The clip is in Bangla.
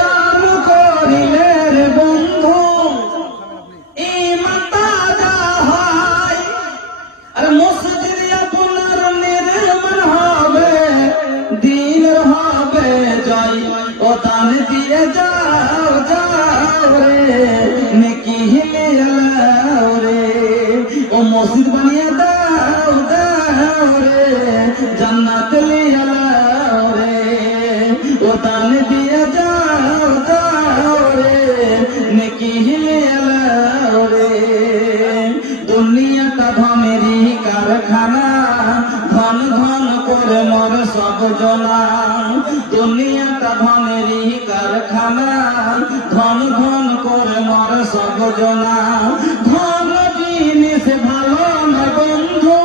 দান করিলে রে বন্ধু ঈমান তাজা হয়। আর মসজিদ আপনার নির্মাণ হবে, দিনের হবে জয়। ও দান দিয়ে যাও যাও রে, নেকি হিলাও রে। ও মসজিদ বানিয়ে দাও দাও রে, জান্নাত লিয়াও রে। ও দান দিয়ে যাও যাও রে, নেকি হিলাও রে। দুনিয়াটা ধনেরই কারখানা, ধন ধন করে মর সব জনা। দুনিয়াটা ধনেরই কারখানা, ধন ধন করে মর সব জনা। ধন জিনিস ভালো না বন্ধু,